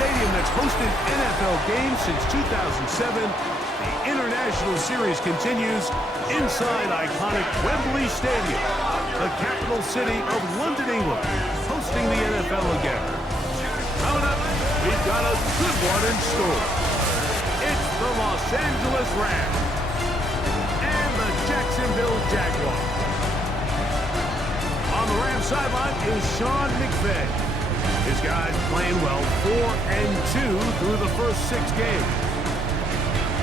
stadium that's hosted NFL games since 2007, the International Series continues inside iconic Wembley Stadium, the capital city of London, England, hosting the NFL again. Coming up, we've got a good one in store. It's the Los Angeles Rams and the Jacksonville Jaguars. On the Rams sideline is Sean McVay. His guys playing well, 4-2 through the first 6 games.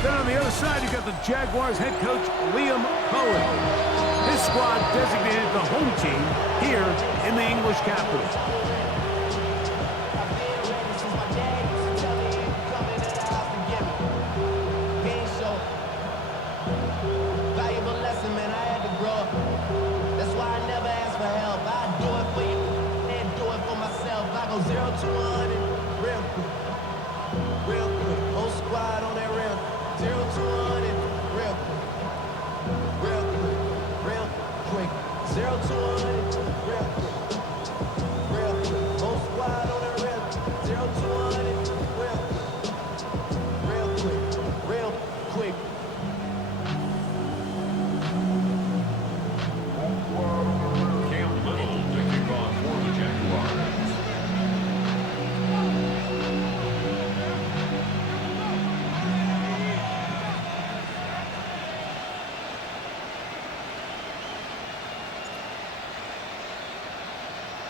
Then on the other side, you've got the Jaguars head coach, Liam Cohen. His squad designated the home team here in the English capital.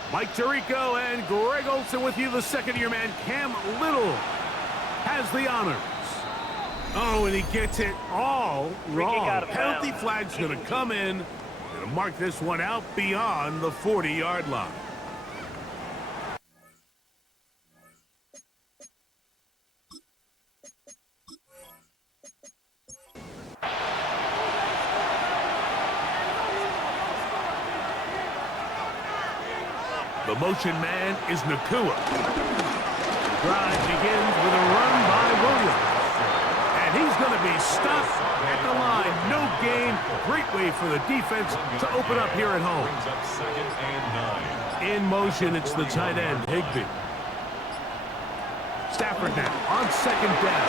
Mike Tirico and Greg Olson with you. The second-year man, Cam Little, has the honors. Oh, and he gets it all wrong. Penalty flag's going to come in. Going to mark this one out beyond the 40-yard line. The motion man is Nakua. The drive begins with a run by Williams. And he's going to be stopped at the line. No gain. Great way for the defense to open up here at home. In motion, it's the tight end, Higbee. Stafford now on second down.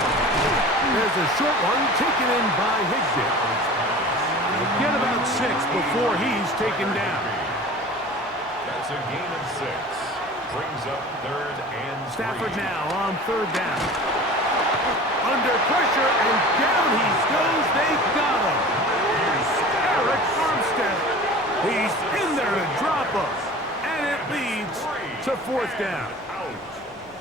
There's a short one taken in by Higbee. Get about 6 before he's taken down. That's a gain of 6. Brings up 3rd and 3. Stafford now on 3rd down. Under pressure, and down he goes. They got him. Eric Armstead. He's in there to drop us. And it leads to 4th down.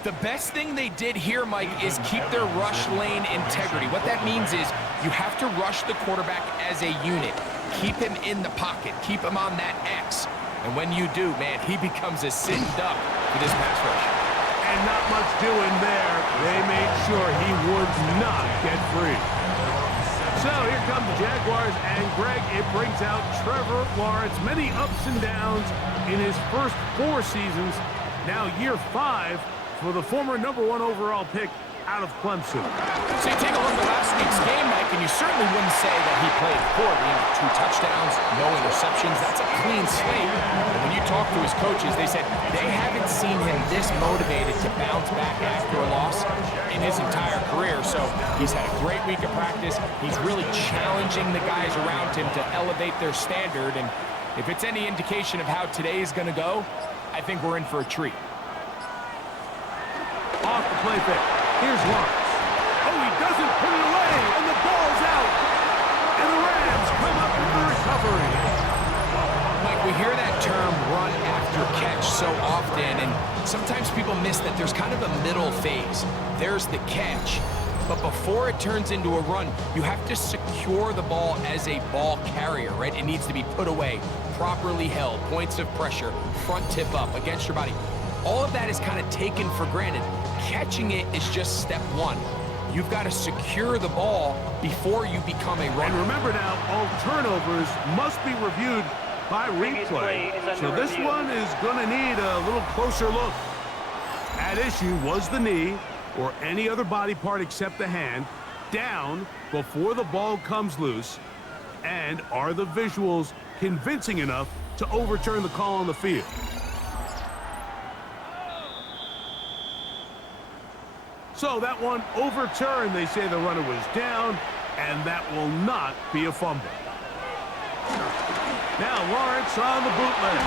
The best thing they did here, Mike, is keep their rush lane integrity. What that means is you have to rush the quarterback as a unit. Keep him in the pocket. Keep him on that X. And when you do, man, he becomes a sitting duck for this pass rush. And not much doing there. They made sure he would not get free. So here come the Jaguars, and Greg, it brings out Trevor Lawrence. Many ups and downs in his first 4 seasons. Now year 5 for the former #1 overall pick out of Clemson. So you take a look at last week's game, Mike, and you certainly wouldn't say that he played poorly. 2 touchdowns, no interceptions. That's a clean slate. And when you talk to his coaches, they said they haven't seen him this motivated to bounce back after a loss in his entire career. So he's had a great week of practice. He's really challenging the guys around him to elevate their standard. And if it's any indication of how today is going to go, I think we're in for a treat. Off the play pick. Here's Lawrence. Oh, he doesn't put it away, and the ball's out. And the Rams come up with the recovery. Mike, we hear that term run after catch so often, and sometimes people miss that there's kind of a middle phase. There's the catch, but before it turns into a run, you have to secure the ball as a ball carrier, right? It needs to be put away, properly held, points of pressure, front tip up against your body. All of that is kind of taken for granted. Catching it is just step 1. You've got to secure the ball before you become a runner. And remember now, all turnovers must be reviewed by replay. So this one is going to need a little closer look. At issue was the knee, or any other body part except the hand, down before the ball comes loose. And are the visuals convincing enough to overturn the call on the field? So that one overturned. They say the runner was down, and that will not be a fumble. Now Lawrence on the bootleg.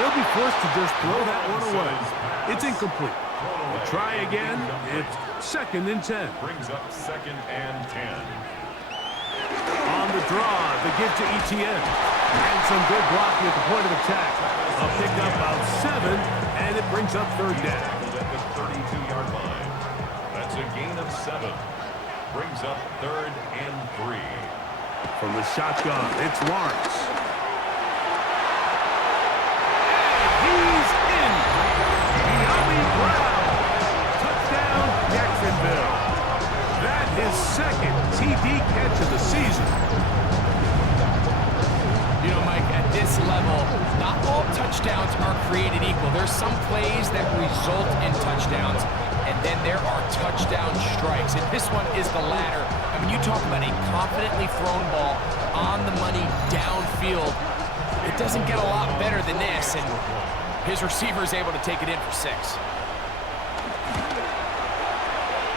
He'll be forced to just throw that one away. It's incomplete. We'll try again. It's 2nd and 10. Brings up 2nd and 10. On the draw, the give to ETN. And some good blocking at the point of attack. A pickup of 7, and it brings up 3rd down. At the 32-yard line. That's a gain of 7. Brings up 3rd and 3. From the shotgun, it's Lawrence. And he's in. De'Ami Brown. Touchdown, Jacksonville. That is 2nd TD catch of the season. You know, Mike, at this level, not all touchdowns are created equal. There's some plays that result in touchdowns, and then there are touchdown strikes. And this one is the latter. I mean, you talk about a confidently thrown ball on the money downfield. It doesn't get a lot better than this, and his receiver is able to take it in for 6.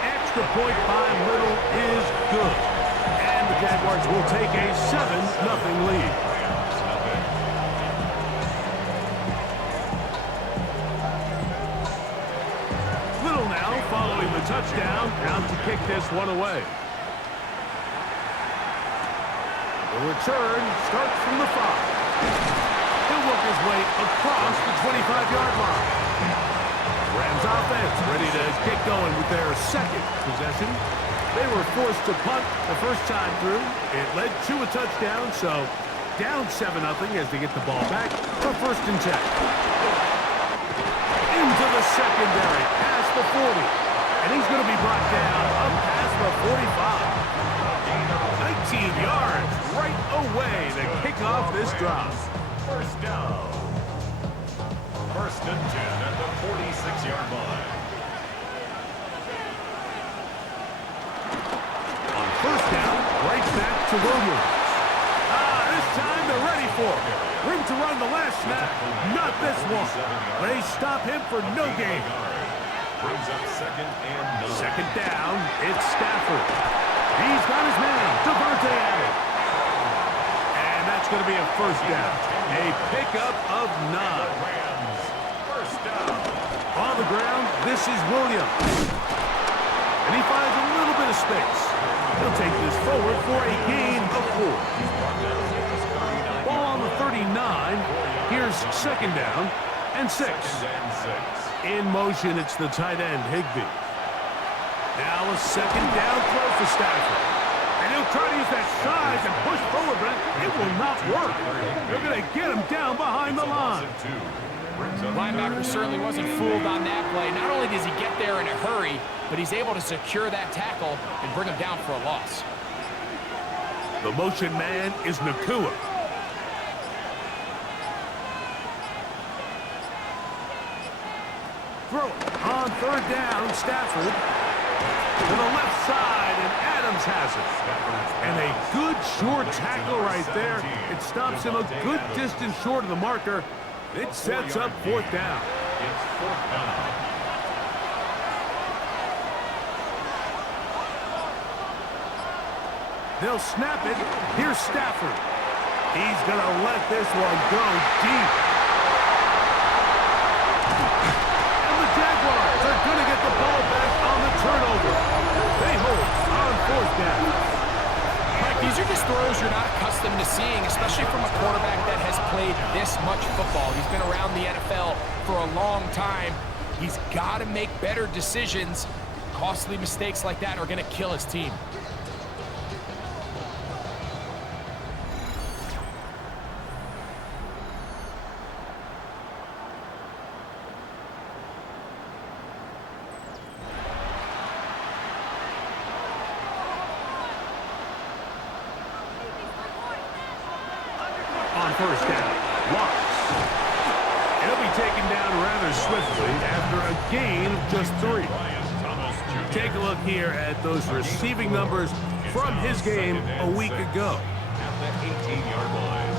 Extra point by Little is good. And the Jaguars will take a 7-0 lead. Little now following the touchdown, out to kick this one away. The return starts from the 5. He'll work his way across the 25-yard line. Rams offense ready to get going with their 2nd possession. They were forced to punt the first time through. It led to a touchdown, so down 7-0 as they get the ball back for 1st and 10. Into the secondary, past the 40. And he's going to be brought down up past the 45. 19 yards right away to kick off this drive. 1st down. 1st and 10 at the 46-yard line. On 1st down, right back to Williams. This time they're ready for it. Room to run the last snap. Not this one. They stop him for no gain. Brings up 2nd and 9. 2nd down, it's Stafford. He's got his man, Devontae Adams. And that's going to be a 1st down. A pickup of 9. Rams. 1st down. On the ground, this is Williams. And he finds a little bit of space. He'll take this forward for a gain of 4. Ball on the 39. Here's 2nd down and 6. In motion, it's the tight end, Higbee. Now a 2nd down throw for Stafford. And he'll try to use that size and push forward, but it will not work. They're going to get him down behind the line. Linebacker certainly wasn't fooled on that play. Not only does he get there in a hurry, but he's able to secure that tackle and bring him down for a loss. The motion man is Nakua. Throw on 3rd down, Stafford. To the left side, and Adams has it. And a good short tackle right there. It stops him a good distance short of the marker. It sets up 4th down. It's 4th down. They'll snap it. Here's Stafford. He's going to let this one go deep. And the Jaguars are going to get the ball back on the turnover. They hold on 4th down. Mike, these are just throws you're not accustomed to seeing, especially from a quarterback that has played this much football. He's been around the NFL for a long time. He's got to make better decisions. Costly mistakes like that are going to kill his team. On 1st down, Lawrence. He'll be taken down rather swiftly after a gain of just 3. Take a look here at those receiving numbers from his game a week ago. At the 18-yard line.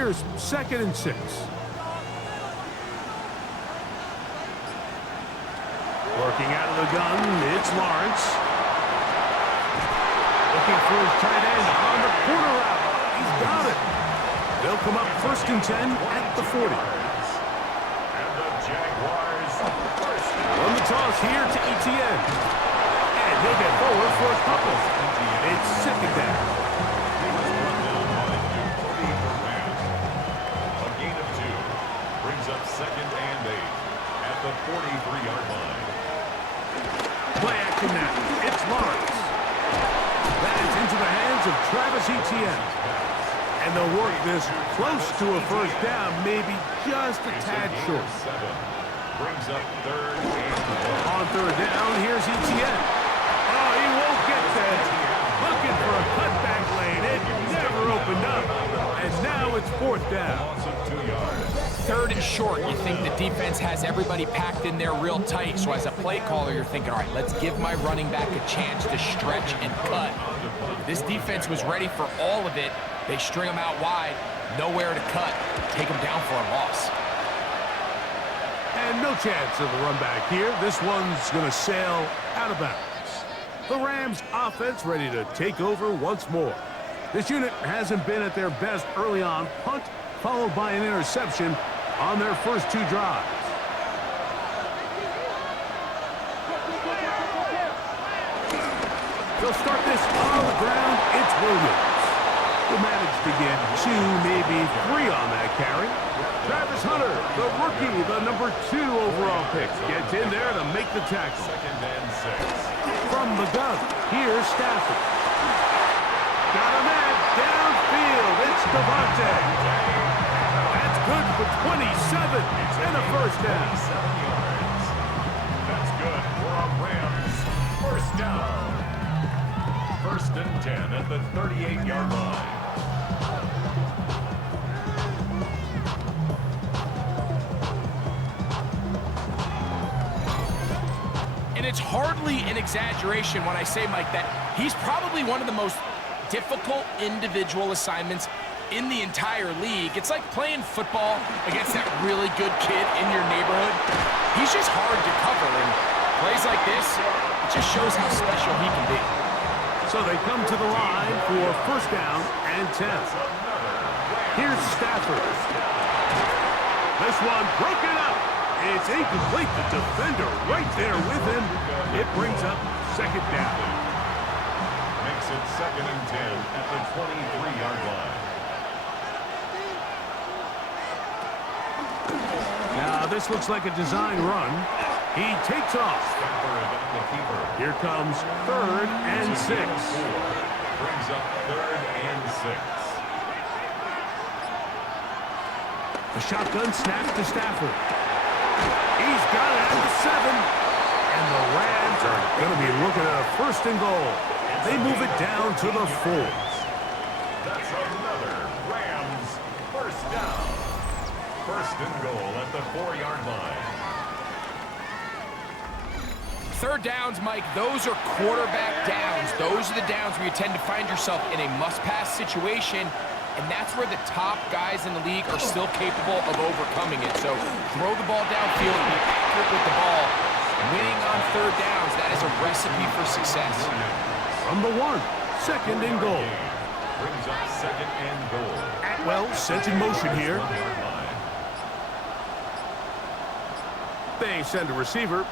Here's 2nd and 6. Working out of the gun, it's Lawrence. Looking for his tight end on the corner route. He's got it. They'll come up 1st and 10 at the 40. And the Jaguars first down. On the toss here to Etienne. And he'll get forward for a couple. It's 2nd down. He was run down by Dupree for Rams. A gain of 2 brings up 2nd and 8 at the 43-yard line. Play action now. It's Lawrence. That is into the hands of Travis Etienne. And they'll work this close to a 1st down, maybe just a tad short. 7 brings up 3rd and 1. On 3rd down, here's Etienne. Oh, he won't get there. Looking for a cutback lane. It never opened up. And now it's 4th down. Loss of 2 yards. 3rd and short. You think the defense has everybody packed in there real tight. So as a play caller, you're thinking, all right, let's give my running back a chance to stretch and cut. This defense was ready for all of it. They string them out wide, nowhere to cut. Take them down for a loss. And no chance of the run back here. This one's going to sail out of bounds. The Rams offense ready to take over once more. This unit hasn't been at their best early on. Punt followed by an interception on their first 2 drives. They'll start this on the ground. It's Williams. Will manage to get 2, maybe 3 on that carry. Travis Hunter, the rookie, the number 2 overall pick, gets in there to make the tackle. 2nd and 6. From the gun, here's Stafford. Got a man downfield. It's Devontae. That's good for 27 and a 1st down. 7 yards. That's good for a Rams 1st down. 1st and 10 at the 38-yard line. And it's hardly an exaggeration when I say, Mike, that he's probably one of the most difficult individual assignments in the entire league. It's like playing football against that really good kid in your neighborhood. He's just hard to cover, and plays like this, it just shows how special he can be. So they come to the line for 1st down and 10. Here's Stafford. This one broken up. It's incomplete. The defender right there with him. It brings up 2nd down. Makes it 2nd and 10 at the 23-yard line. Now this looks like a design run. He takes off. Stafford on the keeper. Here comes 3rd and 6. Brings up 3rd and 6. The shotgun snap to Stafford. He's got it at the 7. And the Rams are going to be looking at a 1st and goal. They move it down to the 4. That's another Rams 1st down. 1st and goal at the 4-yard line. 3rd downs, Mike, those are quarterback downs. Those are the downs where you tend to find yourself in a must-pass situation, and that's where the top guys in the league are still capable of overcoming it. So throw the ball downfield, be accurate with the ball. Winning on 3rd downs, that is a recipe for success. From the 1, 2nd and goal. Brings up 2nd and goal. Atwell sent in motion here. 1-yard line. They send a receiver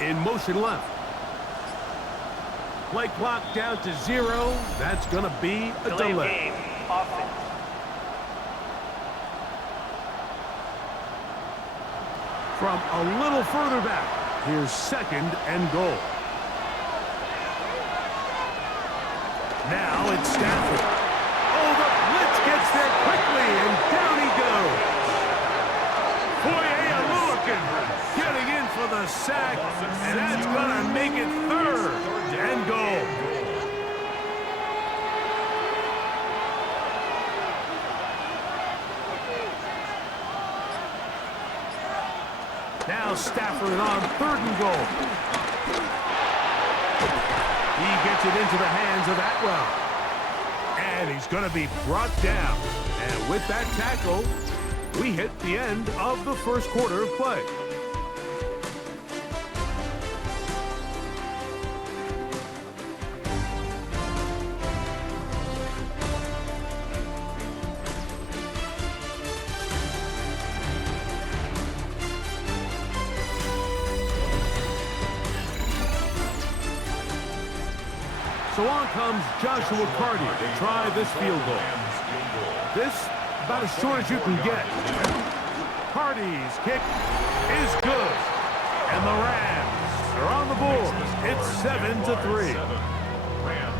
in motion left. Play clock down to 0. That's going to be a delay. From a little further back, here's 2nd and goal. Now it's Stafford. Oh, the blitz gets there quickly, and down he goes. Foye Aluakin getting in for the sack, and that's going to make it 3rd and goal. Now Stafford on 3rd and goal. He gets it into the hands of Atwell. And he's going to be brought down. And with that tackle, we hit the end of the first quarter of play. So on comes Joshua Carty to try this field goal. This, about as short as you can get. Carty's kick is good. And the Rams are on the board. It's 7-3.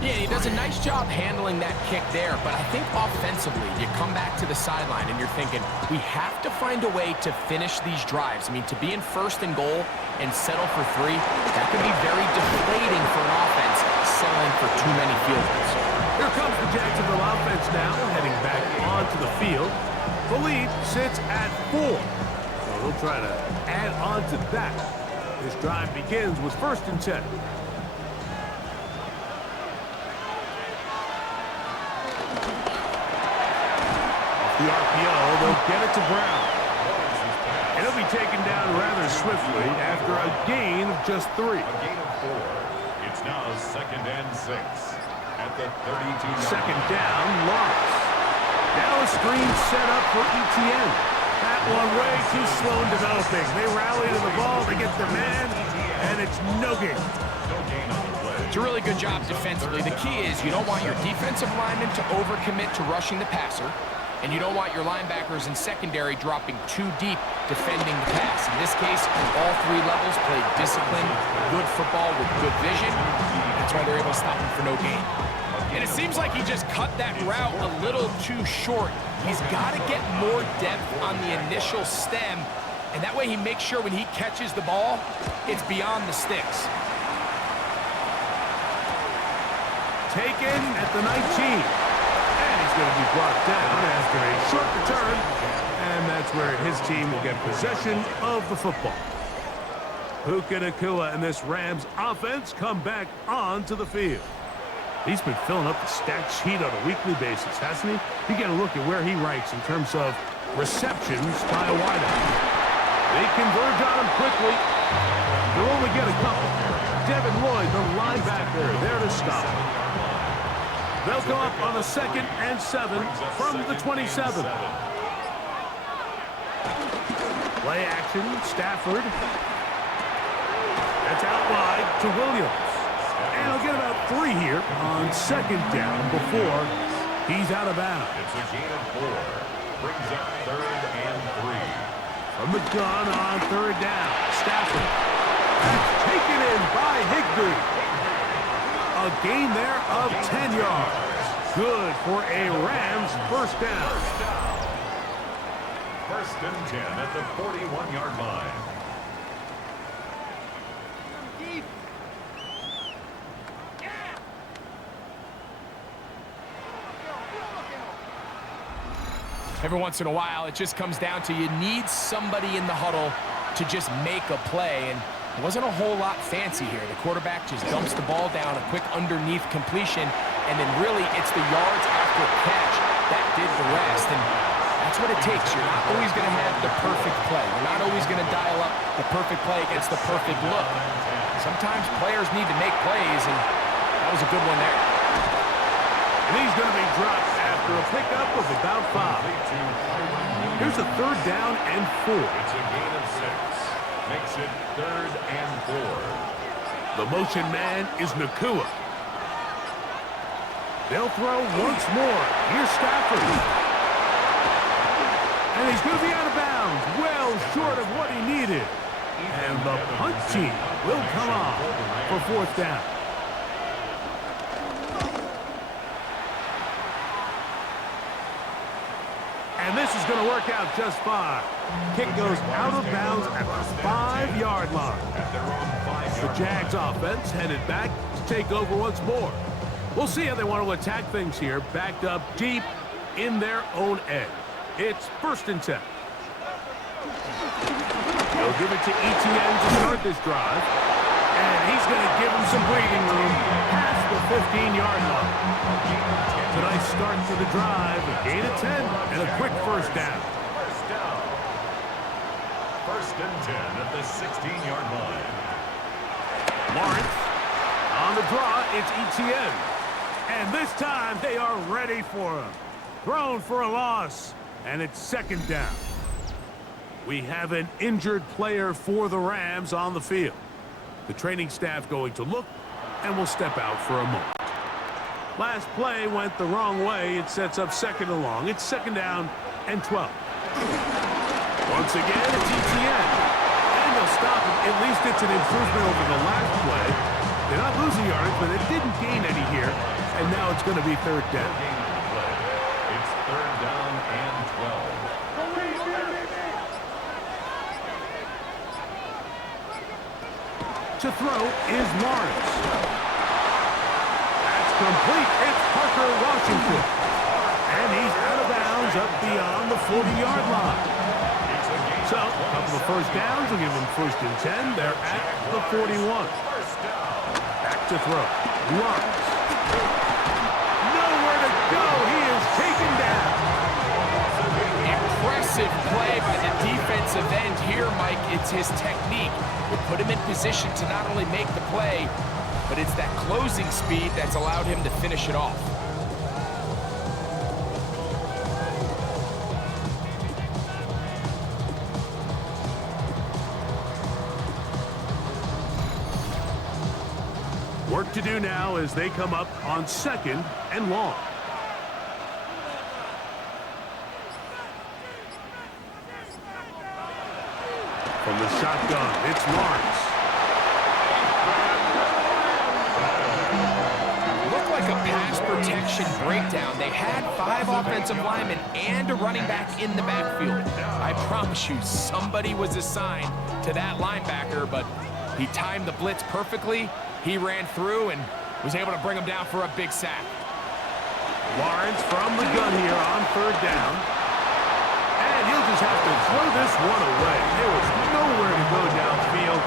Yeah, he does a nice job handling that kick there, but I think offensively, you come back to the sideline and you're thinking, we have to find a way to finish these drives. I mean, to be in first and goal and settle for 3, that could be very deflating for an offense settling for too many field goals. Here comes the Jacksonville offense now, heading back onto the field. The lead sits at 4, so they'll try to add on to that. This drive begins with 1st and 10. The RPO, they'll get it to Brown. And he'll be taken down rather swiftly after a gain of just 3. A gain of 4. It's now 2nd and 6 at the 32. Second down, loss. Now a screen set up for ETN. That one way too slow in developing. They rally to the ball, they get the man, and it's no gain. It's a really good job defensively. The key is you don't want your defensive linemen to overcommit to rushing the passer, and you don't want your linebackers and secondary dropping too deep defending the pass. In this case, all 3 levels played disciplined, good football with good vision. That's why they're able to stop him for no gain. And it seems like he just cut that route a little too short. He's got to get more depth on the initial stem, and that way he makes sure when he catches the ball, it's beyond the sticks. Taken at the 19. Going to be brought down after a short return, and that's where his team will get possession of the football. Puka Nacua and this Rams offense come back onto the field. He's been filling up the stat sheet on a weekly basis, hasn't he? You get a look at where he ranks in terms of receptions by a wideout. They converge on him quickly. They'll only get a couple. Devin Lloyd, the linebacker, there to stop. They'll go up on a 2nd and 7 from the 27. Play action, Stafford. That's out wide to Williams. And he'll get about 3 here on 2nd down before he's out of bounds. It's a gain of 4. Brings up 3rd and 3. From the gun on 3rd down, Stafford. That's taken in by Higbee. A gain there of 10 yards. Good for a Rams first down. 1st and 10 at the 41-yard line. Every once in a while, it just comes down to you need somebody in the huddle to just make a play, and it wasn't a whole lot fancy here. The quarterback just dumps the ball down, a quick underneath completion, and then really it's the yards after catch that did the rest. And that's what it takes. You're not always going to have the perfect play. You're not always going to dial up the perfect play against the perfect look. Sometimes players need to make plays, and that was a good one there. And he's going to be dropped after a pickup of about 5. Here's a 3rd down and 4. It's a gain of 6. Makes it 3rd and 4. The motion man is Nacua. They'll throw once more. Here's Stafford. And he's going to be out of bounds, well short of what he needed. And the punt team will come on for 4th down. And this is going to work out just fine. Kick goes out of bounds at the 5-yard line. The Jags offense headed back to take over once more. We'll see how they want to attack things here, backed up deep in their own end. It's 1st and 10. They'll give it to ETN to start this drive. And he's going to give him some breathing room. Pass the 15-yard line. It's a nice start to the drive. A gain of 10 and a quick first down. First and 10 at the 16-yard line. Lawrence on the draw. It's ETN. And this time they are ready for him. Thrown for a loss. And it's second down. We have an injured player for the Rams on the field. The training staff going to look and will step out for a moment. Last play went the wrong way. It sets up second and long. It's second down and 12. Once again, it's ETN. And they'll stop it. At least it's an improvement over the last play. They're not losing yards, but it didn't gain any here. And now it's going to be third down. It's third down and 12. To throw is Lawrence. That's complete. It's Parker Washington. And he's out of bounds up beyond the 40-yard line. So, a couple of first downs will give them first and 10. They're at the 41. Back to throw. Lawrence. Nowhere to go. He is taken down. Impressive play by the defensive end here, Mike. It's his technique. It put him in position to not only make the play, but it's that closing speed that's allowed him to finish it off. Work to do now as they come up on second and long. From the shotgun, it's Lawrence. Looked like a pass protection breakdown. They had 5 offensive linemen and a running back in the backfield. I promise you, somebody was assigned to that linebacker, but he timed the blitz perfectly. He ran through and was able to bring him down for a big sack. Lawrence from the gun here on third down. And he'll just have to throw this one away. There was nowhere to go downfield.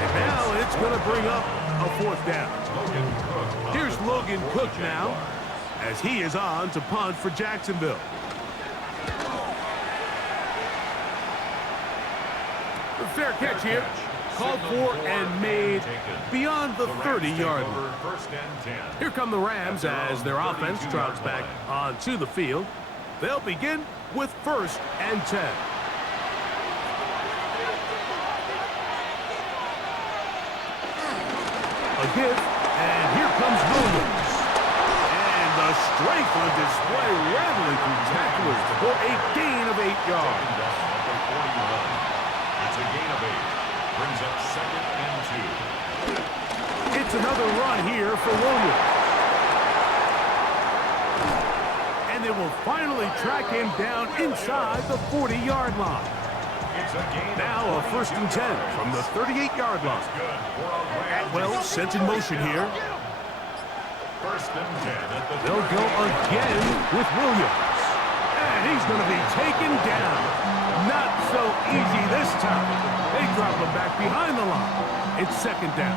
And now it's going to bring up a fourth down. Here's Logan Cook now as he is on to punt for Jacksonville. The fair catch here. Called for and made beyond the 30-yard line. Here come the Rams as their offense trots back onto the field. They'll begin with first and 10. A give, and here comes Williams. And the strength on display, rattling through tacklers for a gain of 8 yards. It's a gain of 8. Brings up second and 2. It's another run here for Williams. And they will finally track him down inside the 40-yard line. Now a first and 10 from the 38-yard line. Atwell sent in motion here. First and 10 at the They'll go again with Williams. And he's going to be taken down. Not so easy this time. They drop him back behind the line. It's second down.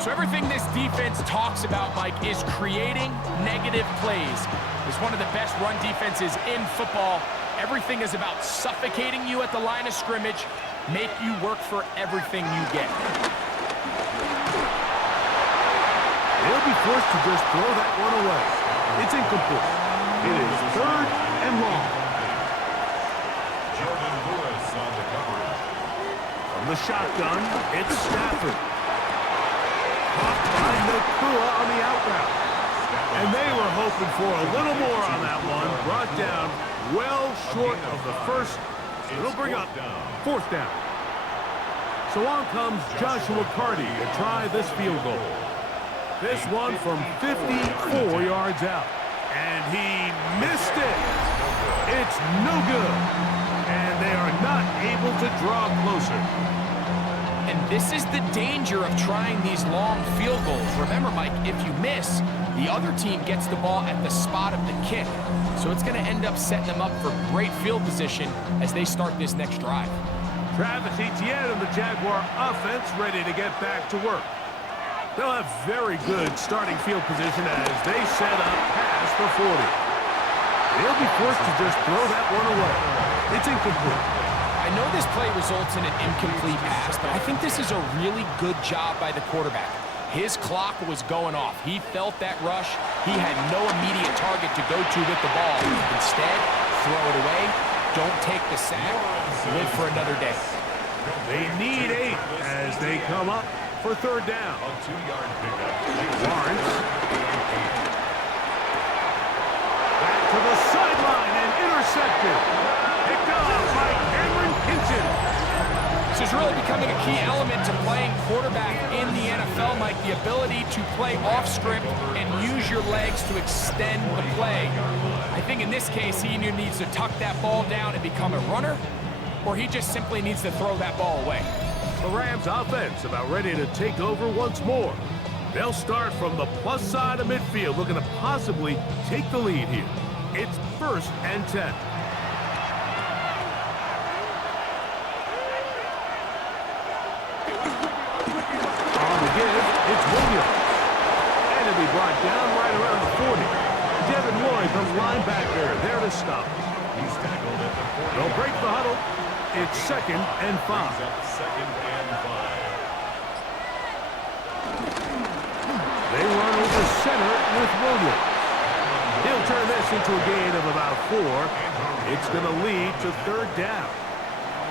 So everything this defense talks about, Mike, is creating negative plays. It's one of the best run defenses in football. Everything is about suffocating you at the line of scrimmage, make you work for everything you get. They'll be forced to just throw that one away. It's incomplete. It is third and long. From the shotgun, it's Stafford. Caught by Nakua on the out route. And they were hoping for a little more on that one. Brought down well short of the first. It'll bring up fourth down. So on comes Joshua Carty to try this field goal. This one from 54 yards out. And he missed it. It's no good. And they are not able to draw closer. And this is the danger of trying these long field goals. Remember, Mike, if you miss, the other team gets the ball at the spot of the kick. So it's going to end up setting them up for great field position as they start this next drive. Travis Etienne and the Jaguar offense ready to get back to work. They'll have very good starting field position as they set up pass for 40. They'll be forced to just throw that one away. It's incomplete. I know this play results in an incomplete pass, but I think this is a really good job by the quarterback. His clock was going off. He felt that rush. He had no immediate target to go to with the ball. Instead, throw it away. Don't take the sack. Live for another day. They need 8 as they come up for third down. A 2-yard pickup. Lawrence. Back to the sideline and intercepted. Picked off by Cameron Kinton. This is really becoming a key element to playing quarterback in the NFL, Mike. The ability to play off script and use your legs to extend the play. I think in this case, he either needs to tuck that ball down and become a runner, or he just simply needs to throw that ball away. The Rams offense about ready to take over once more. They'll start from the plus side of midfield, looking to possibly take the lead here. It's 1st and 10. On the give, it's Williams. And it'll be brought down right around the 40. Devin Lloyd, the linebacker, there to stop. He's tackled at the 40. They'll break the huddle. It's 2nd and 5. Brings up 2nd and 5. They run over center with Williams. He'll turn this into a gain of about 4. It's going to lead to third down.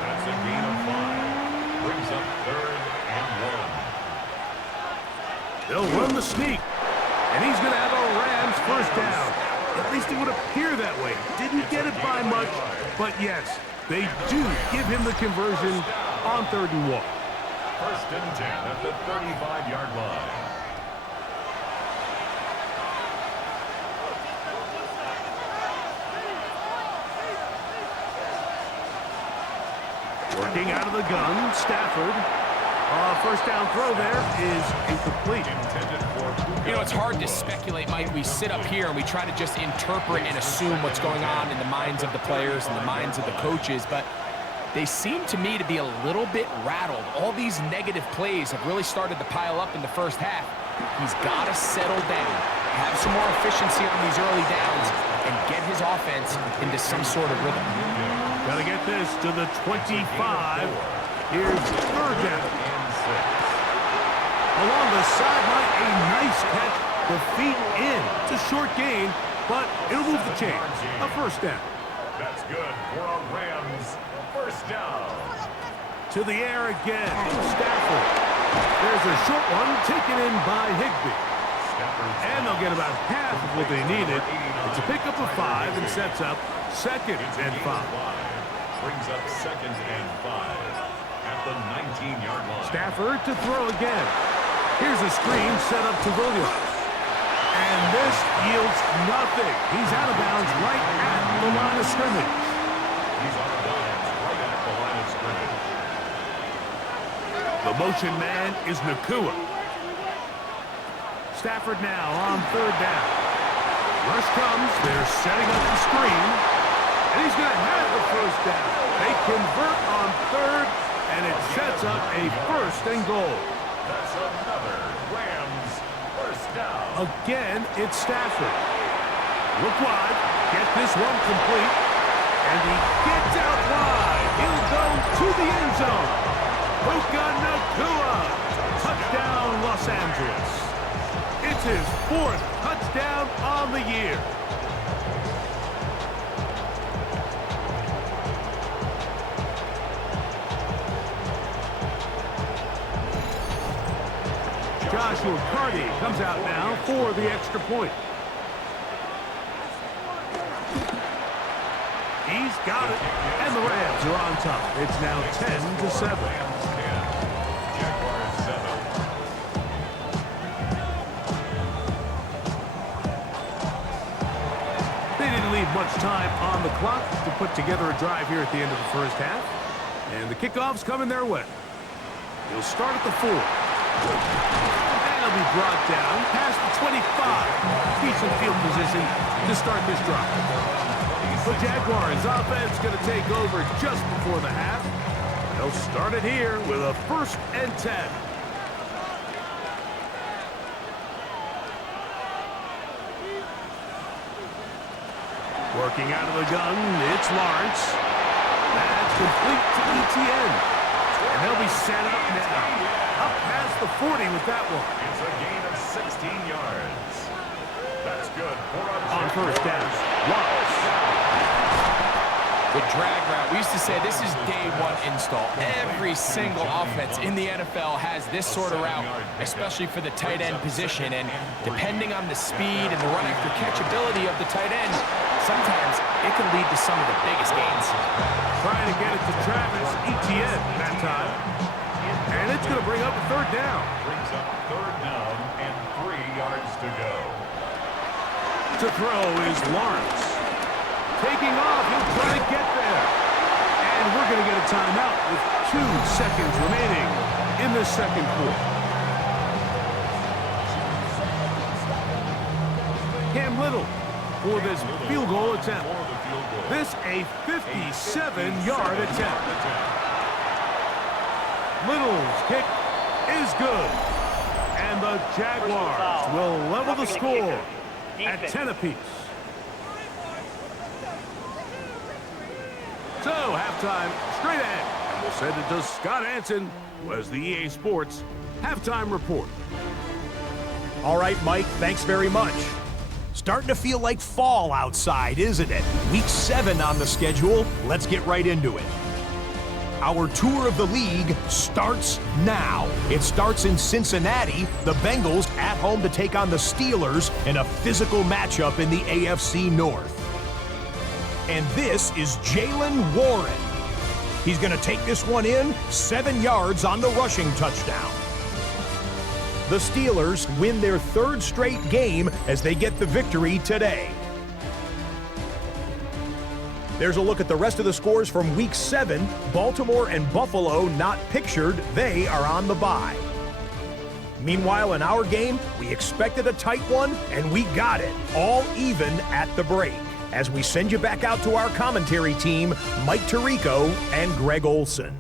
That's a gain of 5. Brings up 3rd and 1. They'll run the sneak. And he's going to have a Rams first down. At least it would appear that way. Didn't get it by much, but yes, they do give him the conversion on 3rd and 1. 1st and 10 at the 35-yard line. Working out of the gun, Stafford. First down throw there is incomplete. You know, it's hard to speculate, Mike. We sit up here and we try to just interpret and assume what's going on in the minds of the players and the minds of the coaches, but they seem to me to be a little bit rattled. All these negative plays have really started to pile up in the first half. He's got to settle down, have some more efficiency on these early downs, and get his offense into some sort of rhythm. Got to get this to the 25. Here's third down. Along the sideline, a nice catch. The feet in. It's a short gain, but it'll move the chains. A first down. That's good for a Rams first down. To the air again. Stafford. There's a short one taken in by Higbee. And they'll get about half of what they needed. It's a pickup of 5 and sets up 2nd and 5. Brings up 2nd and 5 at the 19-yard line. Stafford to throw again. Here's a screen set up to Williams. And this yields nothing. He's out of bounds right at the line of scrimmage. He's out of bounds right at the line of scrimmage. The motion man is Nakua. Stafford now on third down. Rush comes. They're setting up the screen. And he's going to have the first down. They convert on third, and it sets up a 1st and goal. That's another Rams first down. Again, it's Stafford. Look wide. Get this one complete. And he gets out wide. He'll go to the end zone. Puka Nakua. Touchdown, Los Angeles. It's his 4th touchdown on the year. Joshua Carty comes out now for the extra point. He's got it, and the Rams are on top. It's now 10-7. Rams 10, Jaguars 7. They didn't leave much time on the clock to put together a drive here at the end of the first half. And the kickoff's coming their way. He'll start at the 4. And he'll be brought down past the 25. Decent field position to start this drive. The Jaguars offense going to take over just before the half. They'll start it here with a 1st and 10. Working out of the gun, it's Lawrence. That's complete to ETN. And they'll be set up now. Up past the 40 with that one. It's a gain of 16 yards. That's good. On first down, Lawrence. The drag route, we used to say this is day one install. Every single offense in the NFL has this sort of route, especially for the tight end position. And depending on the speed and the run after catch ability of the tight end, sometimes it can lead to some of the biggest gains. Trying to get it to Travis Etienne that time. And it's going to bring up a third down. Brings up third down and 3 yards to go. To throw is Lawrence. Taking off, he'll try to get there. And we're going to get a timeout with 2 seconds remaining in the second quarter. Cam Little for this field goal attempt. This a 57-yard attempt. Little's kick is good. And the Jaguars will level the score at 10 apiece. So, halftime, straight ahead. And we'll send it to Scott Hansen, who has the EA Sports halftime report. All right, Mike, thanks very much. Starting to feel like fall outside, isn't it? Week 7 on the schedule. Let's get right into it. Our tour of the league starts now. It starts in Cincinnati. The Bengals at home to take on the Steelers in a physical matchup in the AFC North. And this is Jaylen Warren. He's going to take this one in, 7 yards on the rushing touchdown. The Steelers win their 3rd straight game as they get the victory today. There's a look at the rest of the scores from Week 7. Baltimore and Buffalo not pictured. They are on the bye. Meanwhile, in our game, we expected a tight one, and we got it, all even at the break. As we send you back out to our commentary team, Mike Tirico and Greg Olson.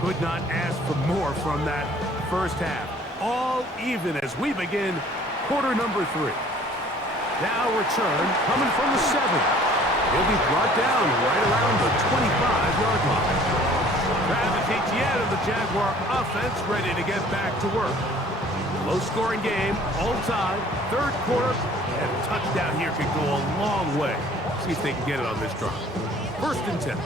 Could not ask for more from that first half. All even as we begin quarter number 3. Now return coming from the 7. He'll be brought down right around the 25-yard line. Travis Etienne of the Jaguar offense ready to get back to work. Low-scoring game, all time, 3rd quarter, and a touchdown here could go a long way. See if they can get it on this drive. 1st and 10.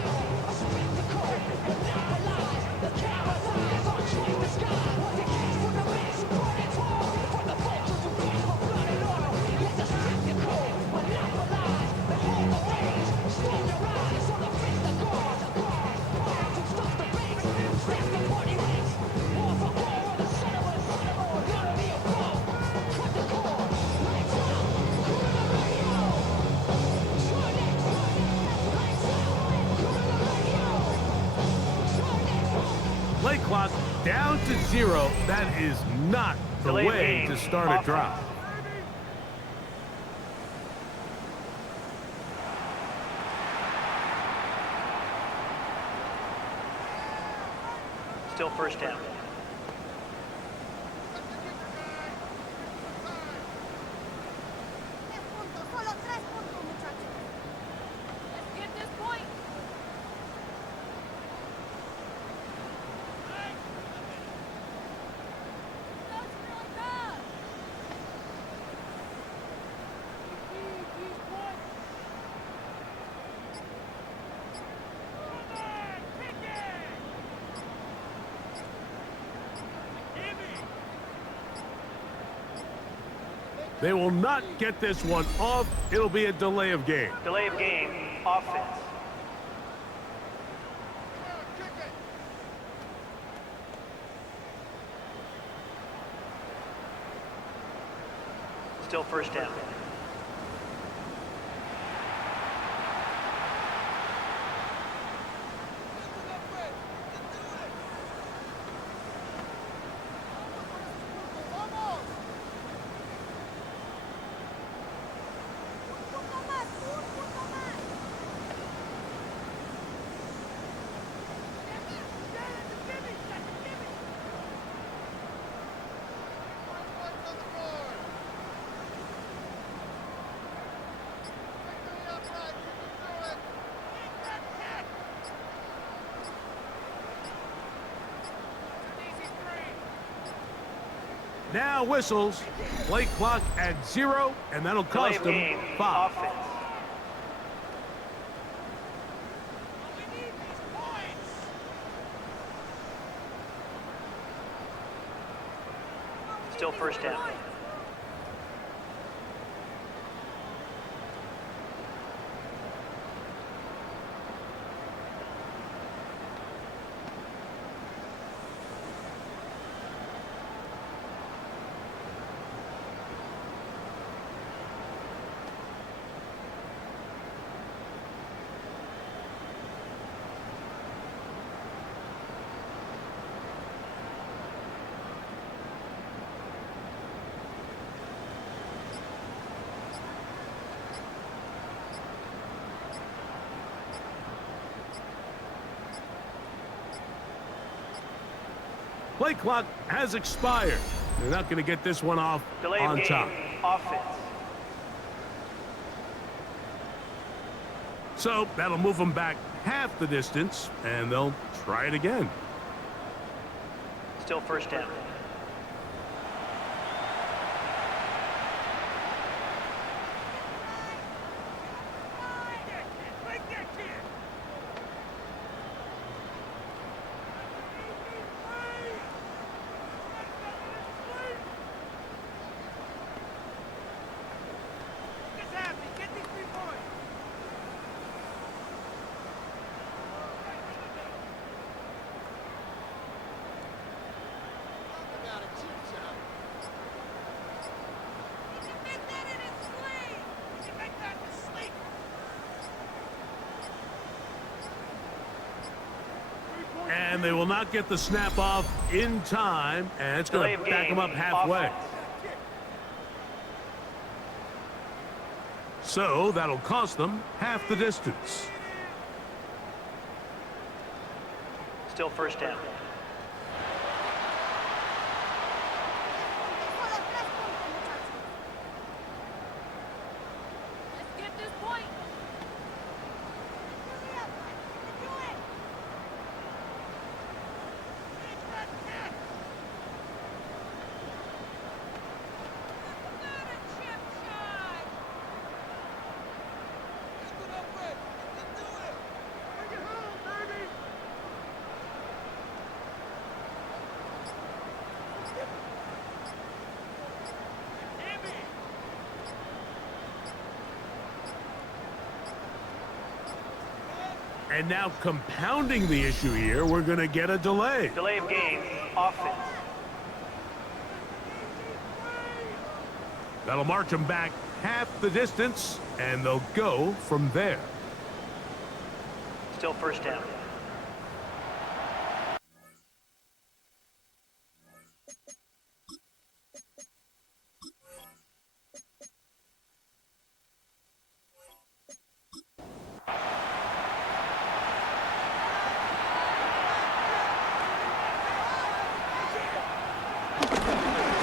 Play clock down to 0. That is not the way to start a drive. Still first down. They will not get this one off. It'll be a delay of game. Delay of game, offense. Still first down. Now whistles. Play clock at 0, and that'll Delay cost of them game. 5. Offense. Still first down. Play clock has expired. They're not going to get this one off Delay on of game. top. Offense. So that'll move them back half the distance, and they'll try it again. Still first down. And they will not get the snap off in time, and it's going to back them up halfway. Offense. So that'll cost them half the distance. Still first down. Let's get this point. And now compounding the issue here, we're going to get a delay. Delay of game. Offense. That'll march them back half the distance, and they'll go from there. Still first down.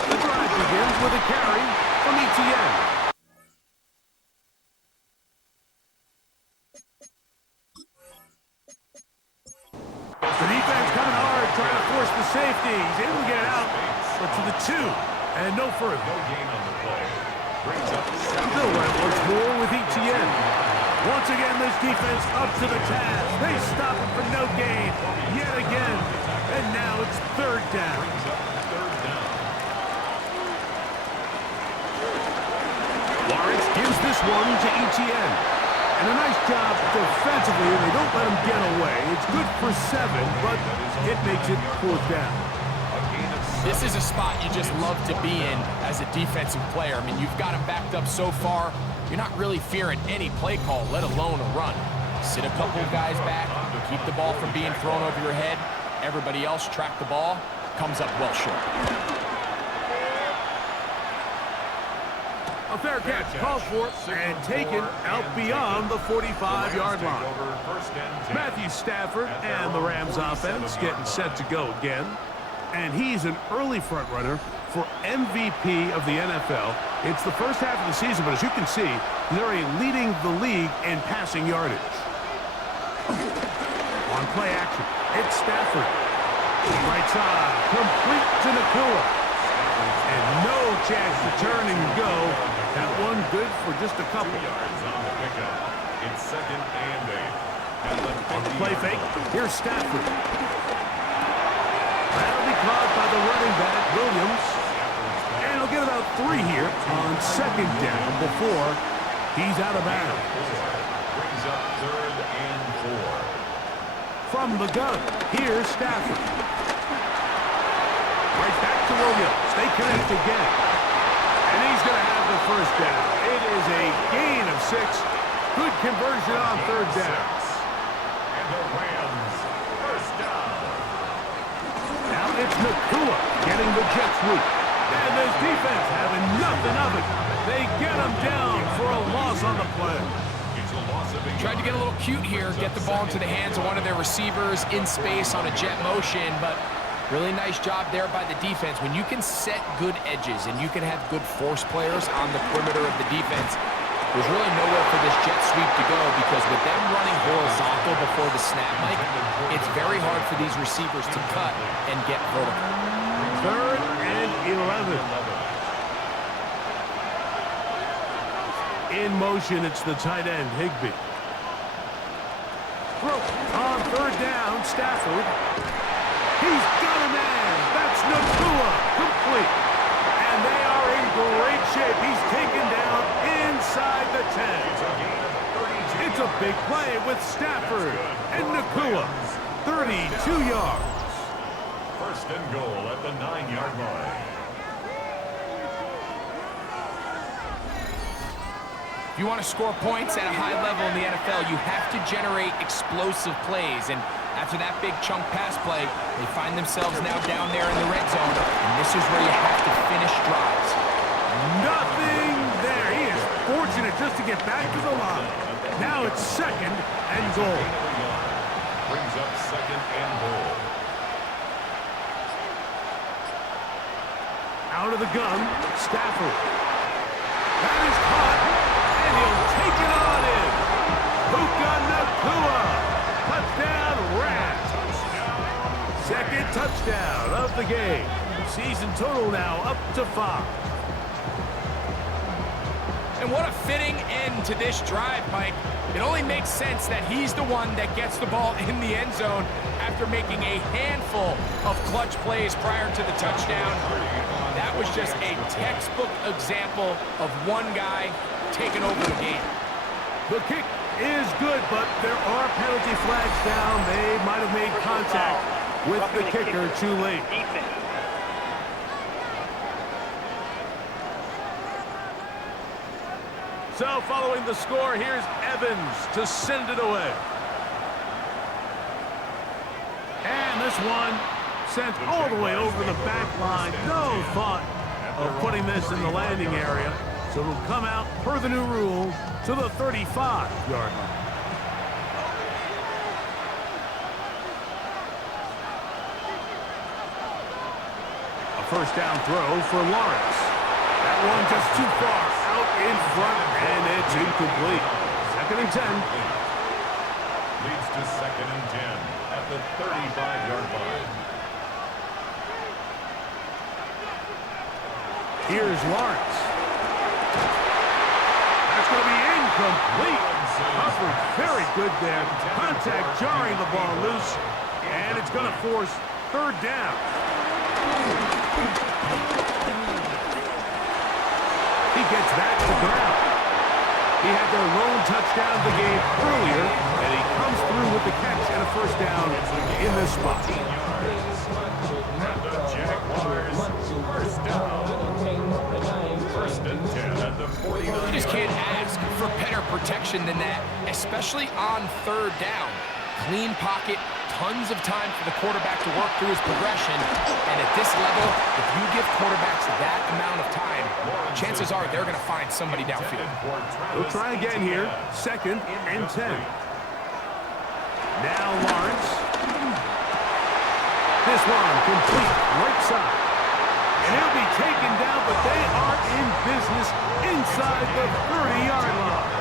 The drive begins with a carry from ETN. The defense coming hard, trying to force the safety. He's able to get it out, but to the 2, and no further. No gain on the play. Brings up Still went once more with ETN. Once again, this defense up to the task. They stop it for no gain yet again. And now it's third down. Lawrence gives this one to ETN. And a nice job defensively. They don't let him get away. It's good for 7, but it makes it fourth down. This is a spot you just love to be in as a defensive player. I mean, you've got him backed up so far, you're not really fearing any play call, let alone a run. Sit a couple of guys back, keep the ball from being thrown over your head. Everybody else track the ball, comes up well short. A fair catch called for and taken out beyond the 45-yard line. Matthew Stafford and the Rams offense getting set to go again. And he's an early front runner for MVP of the NFL. It's the first half of the season, but as you can see, he's already leading the league in passing yardage. On play action, it's Stafford. Right side, complete to Nakua. And no chance to turn and go. That one good for just a couple. Yards on the pickup. It's second and 8. At the Play fake. Here's Stafford. That'll be caught by the running back, Williams. And he'll get about 3 here on second down before he's out of bounds. Brings up third and 4. From the gun, here's Stafford. Right back to Williams. They connect again. And he's going to have the first down. It is a gain of 6. Good conversion on third down. And the Rams, first down. Now it's Nakua getting the jet sweep. And this defense having nothing of it. They get him down for a loss on the play. It's a loss of 8. Tried to get a little cute here, get the ball into the hands of one of their receivers in space on a jet motion, but really nice job there by the defense. When you can set good edges and you can have good force players on the perimeter of the defense, there's really nowhere for this jet sweep to go because with them running horizontal before the snap, Mike, it's very hard for these receivers to cut and get vertical. Third and 11. In motion, it's the tight end, Higbee. Throw on third down, Stafford. He's got a man. That's Nakua. Complete. And they are in great shape. He's taken down inside the 10. It's a big play with Stafford and Nakua. 32 yards. First and goal at the 9-yard line. If you want to score points at a high level in the NFL, you have to generate explosive plays. And after that big chunk pass play, they find themselves now down there in the red zone. And this is where you have to finish drives. Nothing there. He is fortunate just to get back to the line. Now it's second and goal. Brings up second and goal. Out of the gun, Stafford. That is caught, and he'll take it on in. Puka Nakua. Touchdown, Rams. Second touchdown of the game. Season total now up to 5. And what a fitting end to this drive, Mike. It only makes sense that he's the one that gets the ball in the end zone after making a handful of clutch plays prior to the touchdown. That was just a textbook example of one guy taking over the game. The kick is good, but there are penalty flags down. They might have made contact with the kicker too late. So following the score, here's Evans to send it away. And this one sent all the way over the back line. No thought of putting this in the landing area. So it'll come out, per the new rule, to the 35-yard line. A first down throw for Lawrence. That one just too far out in front, and it's incomplete. Second and 10. Leads to second and 10 at the 35-yard line. Here's Lawrence. That's going to be incomplete. Covered very good there. Contact jarring the ball loose, and it's going to force third down. He gets that to ground. He had their lone touchdown of the game earlier, and he comes through with the catch and a first down in this spot. And the Jaguars, first down. First and 10 at the 49. You just can't ask for better protection than that, especially on third down. Clean pocket, tons of time for the quarterback to work through his progression. And at this level, if you give quarterbacks that amount of time, chances are they're going to find somebody downfield. We'll try again here. Second and 10. Now Lawrence. This one complete right side. And he'll be taken down, but they are in business inside the 30-yard line.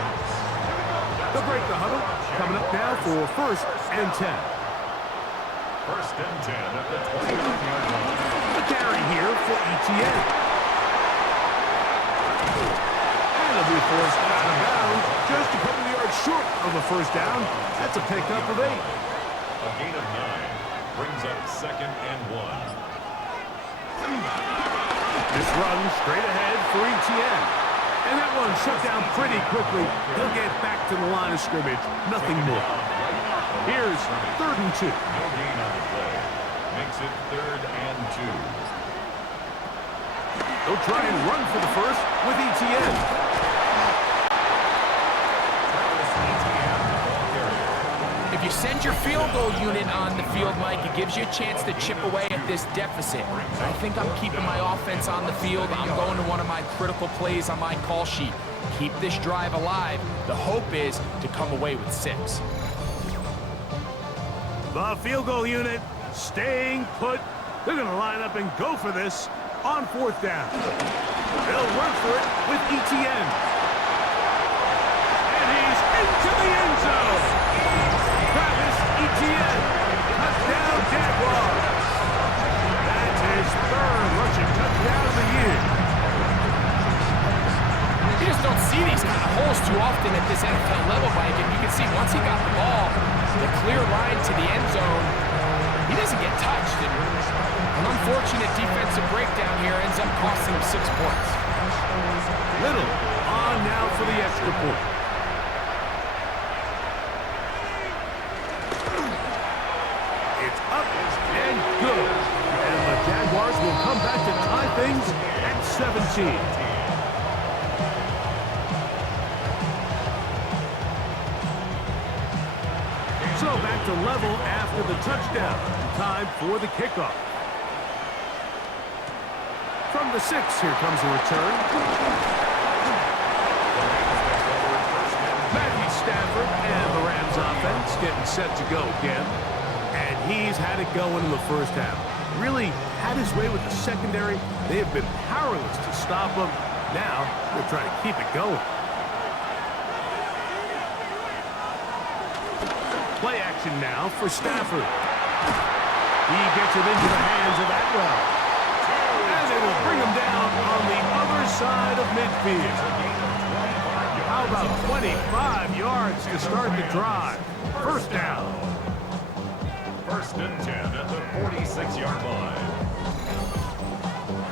They'll break the huddle. Coming up now for first and 10. First and 10 at the 29-yard line. A carry here for ETN. He'll be forced out of bounds just a couple of yards short of a first down. That's a pickup of 8. A gain of 9 brings up 2nd and 1. This run straight ahead for Etienne. And that one shut down pretty quickly. He'll get back to the line of scrimmage. Nothing more. Here's 3rd and 2. No gain on the play. Makes it 3rd and 2. They'll try and run for the first with Etienne. If you send your field goal unit on the field, Mike, it gives you a chance to chip away at this deficit. I think I'm keeping my offense on the field. I'm going to one of my critical plays on my call sheet. Keep this drive alive. The hope is to come away with 6. The field goal unit staying put. They're going to line up and go for this on 4th down. They'll run for it with Etienne. And he's into the end zone. Travis Etienne. Touchdown, Jaguars. That's his 3rd rushing touchdown of the year. You just don't see these kind of holes too often at this NFL level, Mike. And you can see once he got the ball, the clear line to the end zone, he doesn't get touched. And an unfortunate defensive breakdown here ends up costing him 6 points. Little on now for the extra point. It's up and good. And the Jaguars will come back to tie things at 17. So back to level after the touchdown. Time for the kickoff. From the 6, here comes a return. Matthew Stafford and the Rams offense getting set to go again. And he's had it going in the first half. Really had his way with the secondary. They have been powerless to stop him. Now they're trying to keep it going. Play action now for Stafford. He gets it into the hands of Atwell. And they will bring him down on the other side of midfield. How about 25 yards to start the drive? First down. 1st and 10 at the 46-yard line.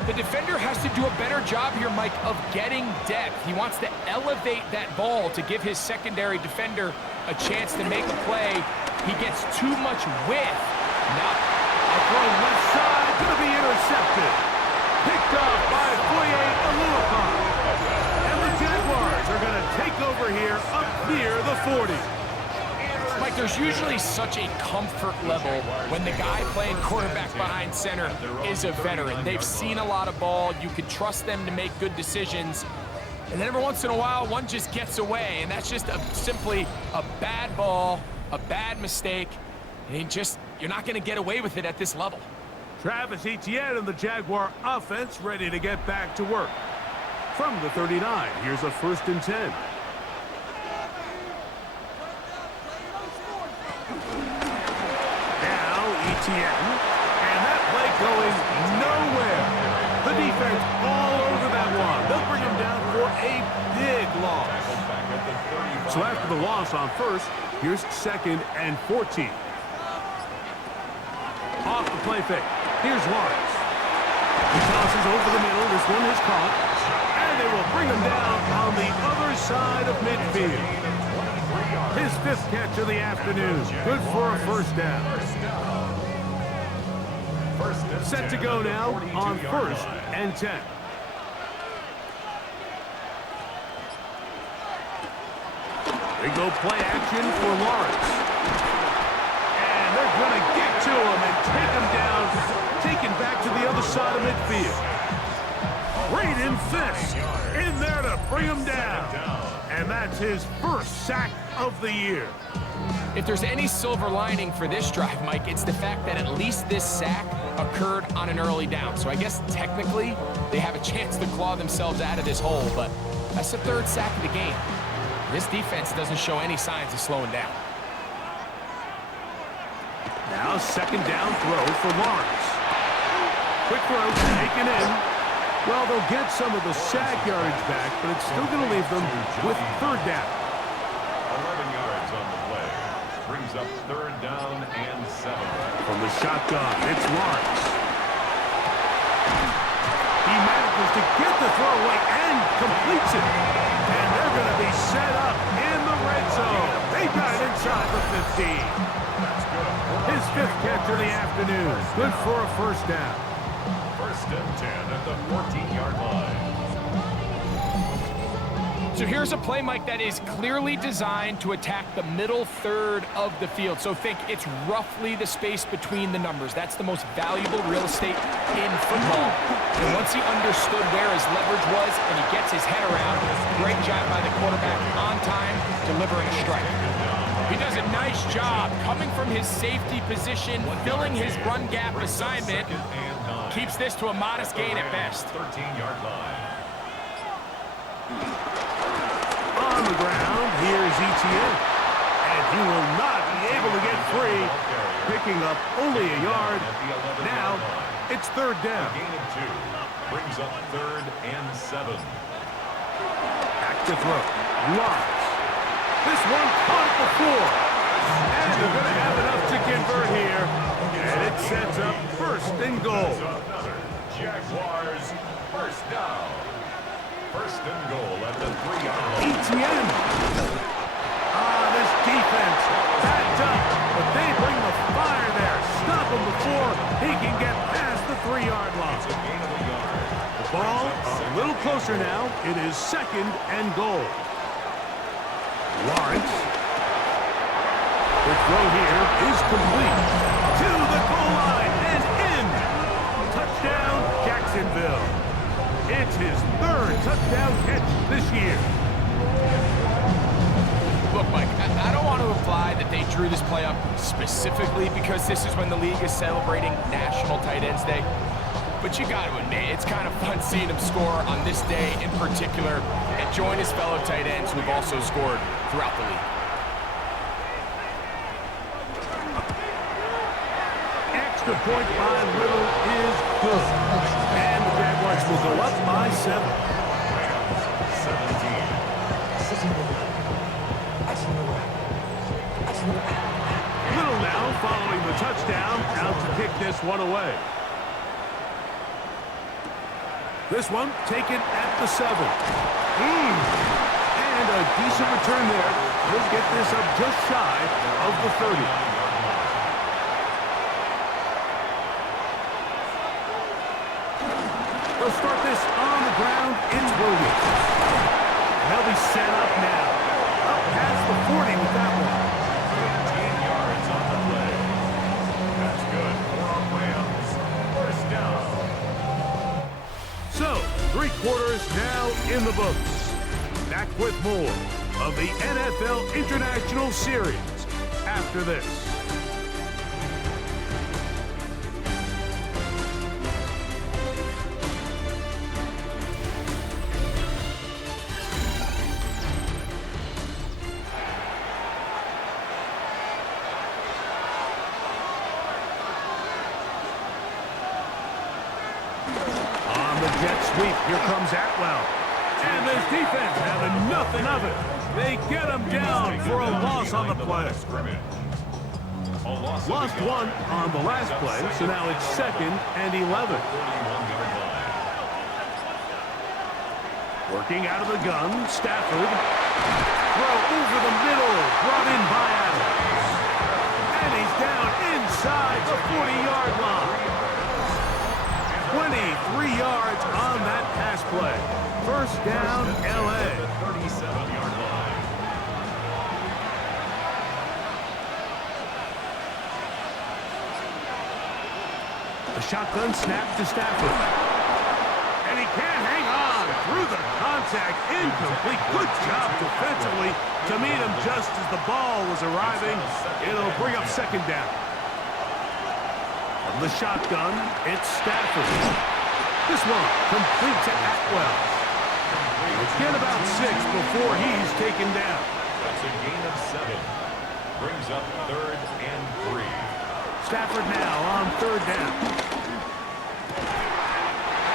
The defender has to do a better job here, Mike, of getting depth. He wants to elevate that ball to give his secondary defender a chance to make a play. He gets too much width. Now, a throw left side, going to be intercepted. Picked off by Foye Aluakon. And the Jaguars are going to take over here up near the 40. Mike, there's usually such a comfort level when the guy playing quarterback behind center is a veteran. They've seen a lot of ball. You can trust them to make good decisions. And then every once in a while, one just gets away, and that's just simply a bad ball, a bad mistake, and you're not going to get away with it at this level. Travis Etienne and the Jaguar offense ready to get back to work. From the 39, here's a 1st and 10. Now Etienne, and that play going nowhere. The defense all over that one. They'll bring him down for a big loss. So after the loss on 1st, here's 2nd and 14. Off the play fake. Here's Lawrence. He tosses over the middle. This one is caught. And they will bring him down on the other side of midfield. His 5th catch of the afternoon. Good for a first down. Set to go now on 1st and 10. They go play action for Lawrence. And they're going to get to him and take him down, taken back to the other side of midfield. Braden Fisk in there to bring him down. And that's his 1st sack of the year. If there's any silver lining for this drive, Mike, it's the fact that at least this sack occurred on an early down. So I guess technically they have a chance to claw themselves out of this hole, but that's the 3rd sack of the game. This defense doesn't show any signs of slowing down. Now 2nd down throw for Lawrence. Quick throw taken in. Well, they'll get some of the sack yardage back, but it's still going to leave them with third down. 11 yards on the play. Brings up third down and 7. From the shotgun, it's Lawrence. He manages to get the throw away and completes it. And they're going to be set up in the red zone. They got it inside the 15. That's good. His 5th catch of the afternoon. Good for a first down. First and 10 at the 14-yard line. So here's a play, Mike, that is clearly designed to attack the middle third of the field. So think it's roughly the space between the numbers. That's the most valuable real estate in football. And once he understood where his leverage was and he gets his head around, great job by the quarterback on time, delivering a strike. He does a nice job coming from his safety position, filling his run gap assignment. Keeps this to a modest gain at best. 13-yard line. On the ground, here's Etienne. And he will not be able to get free, picking up only a yard. Now, it's third down. Gain of 2. Brings up third and 7. Back to throw. Lawrence. This one caught at the floor. And they're going to have enough to convert here. And it sets up first and goal. Jaguars first down. First and goal at the 3-yard line. Etienne. This defense backed up, but they bring the fire there. Stop him before he can get past the 3-yard line. It's a gain of a yard. The ball a little closer now. It is second and goal. Lawrence. The throw here is complete. To the goal line and in. Touchdown, Jacksonville. It's his 3rd touchdown catch this year. Look, Mike, I don't want to imply that they drew this play up specifically because this is when the league is celebrating National Tight Ends Day. But you got to admit, it's kind of fun seeing him score on this day in particular and join his fellow tight ends who've also scored throughout the league. Extra point by Little is good. And the Jaguars will go up by 7. 17. Little now following the touchdown, out to kick this one away. This one taken at the 7. And a decent return there. He'll get this up just shy of the 30. They'll start this on the ground. It's Williams. And they'll be set up now. Up past the 40 with that one. 15 yards on the play. That's good for our Rams. First down. So, 3 quarters now in the books. Back with more of the NFL International Series after this. Jet sweep. Here comes Atwell. And this defense having nothing of it. They get him down for a loss on the play. Lost one on the last play, so now it's 2nd and 11. Working out of the gun, Stafford. Throw over the middle, brought in by Adams. And he's down inside the 40-yard line. 23 yards on that pass play. First down, L.A. 37-yard line. The shotgun snap to Stafford. And he can't hang on through the contact. Incomplete. Good job defensively to meet him just as the ball was arriving. It'll bring up 2nd down. From the shotgun, it's Stafford. This one complete to Atwell. Get about 6 before he's taken down. That's a gain of 7. Brings up 3rd and 3. Stafford now on 3rd down.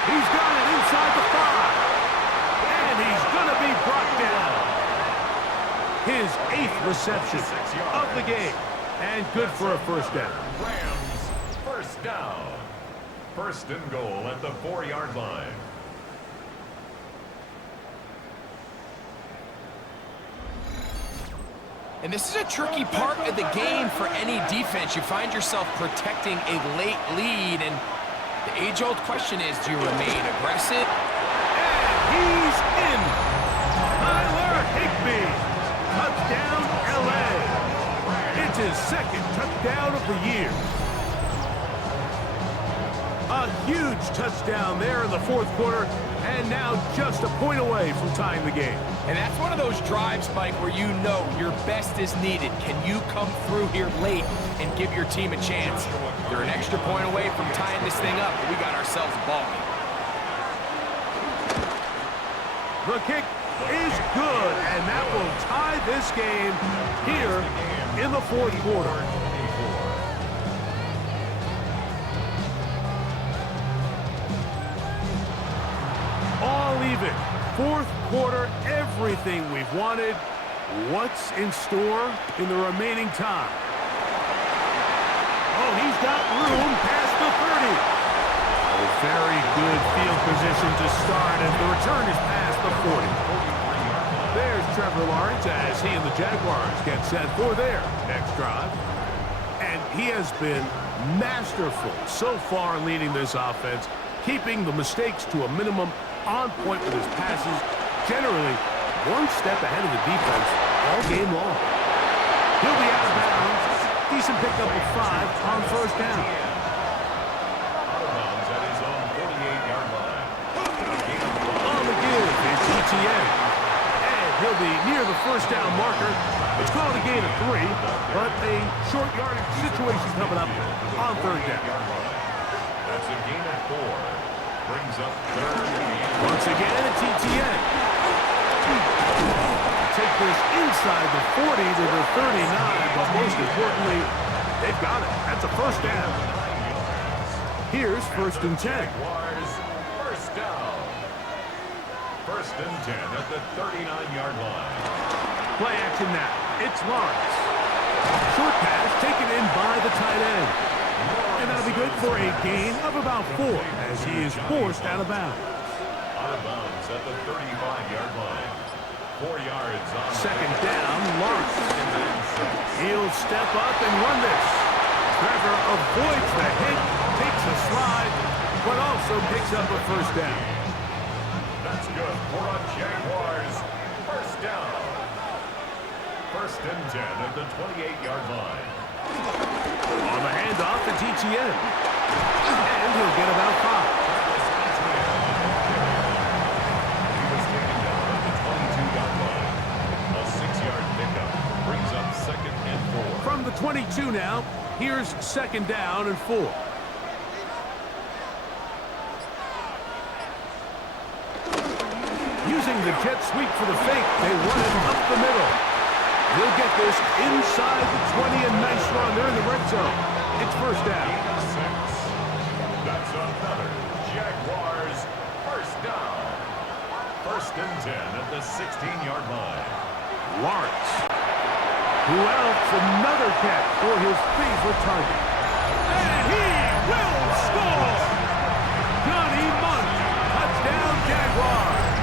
He's got it inside inside the 5. And he's going to be brought down. His 8th reception of the game. And good for a first down. Rams, first down. First and goal at the 4-yard line. And this is a tricky part of the game for any defense. You find yourself protecting a late lead, and the age-old question is, do you remain aggressive? And he's in. Tyler Higbee. Touchdown, L.A. It's his 2nd touchdown of the year. A huge touchdown there in the 4th quarter, and now just a point away from tying the game. And that's one of those drives, Mike, where you know your best is needed. Can you come through here late and give your team a chance? They're an extra point away from tying this thing up, but we got ourselves a ball game. The kick is good, and that will tie this game here in the 4th quarter. All even. 4th quarter, everything we've wanted. What's in store in the remaining time? Oh, he's got room past the 30. A very good field position to start as the return is past the 40. There's Trevor Lawrence as he and the Jaguars get set for their next drive. And he has been masterful so far in leading this offense, keeping the mistakes to a minimum, on point with his passes, generally one step ahead of the defense all game long. He'll be out of bounds. Decent pickup of 5 on first down. Out of bounds at his own 48-yard line. On the give, it's ETN. And he'll be near the first down marker. It's called a gain of 3, but a short yardage situation coming up on third down. That's a gain of 4. Brings up 3rd and Once again, it's ETN. Take this inside the 40 to the 39, but most importantly, they've got it. That's a first down. Here's 1st and 10. Jaguars, first down. 1st and 10 at the 39-yard line. Play action now. It's Lawrence. Short pass taken in by the tight end. And that'll be good for a gain of about 4 as he is forced out of bounds. Out of bounds at the 35-yard line. 4 yards on 2nd down, Lawrence. He'll step up and run this. Trevor avoids the hit, takes a slide, but also picks up a first down. That's good for a Jaguars. First down. 1st and 10 at the 28-yard line. On the handoff, it's ETN. And he'll get about 5. He was taken down at the 22-yard line. A 6-yard pickup brings up 2nd and 4. From the 22 now, here's 2nd down and 4. Using the jet sweep for the fake, they run it up the middle. He'll get this inside the 20, a nice run. They're in the red zone. It's first down. 6. That's another Jaguars first down. 1st and 10 at the 16-yard line. Lawrence. Who else? Another catch for his favorite target. And he will score! Johnny Munch. Touchdown, Jaguars.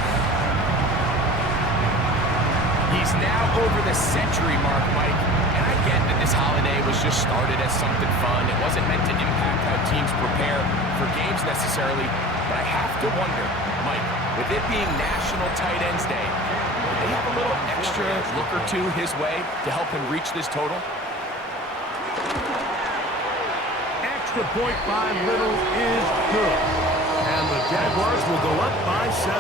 He's now over the century mark, Mike. And I get that this holiday was just started as something fun. It wasn't meant to impact how teams prepare for games necessarily. But I have to wonder, Mike, with it being National Tight Ends Day, would they have a little extra look or two his way to help him reach this total? Extra point by Little is good. And the Jaguars will go up by 7.